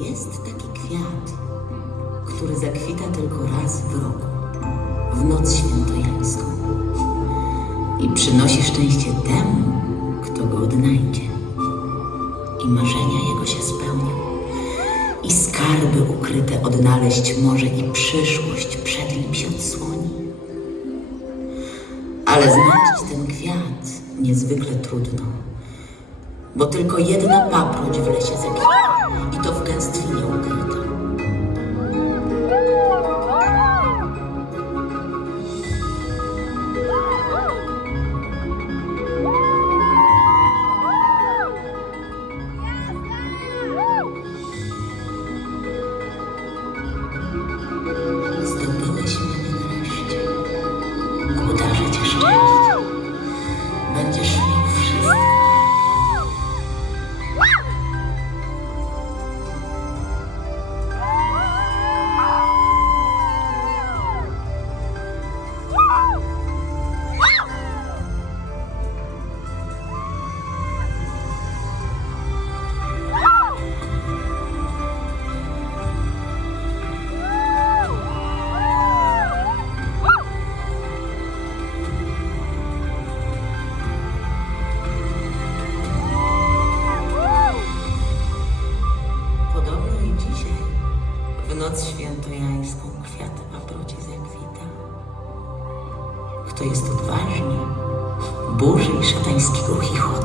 jest taki kwiat, który zakwita tylko raz w roku, w noc świętojańską i przynosi szczęście temu, kto go odnajdzie. I marzenia jego się spełnią, i skarby ukryte odnaleźć może, i przyszłość przed nim się odsłoni. Ale znaleźć ten kwiat niezwykle trudno, bo tylko jedna paproć w lesie zakwita i to w gęstwinie noc świętojańską, kwiat paproci zakwita. Kto jest odważny, burzy i szatańskiego chichotu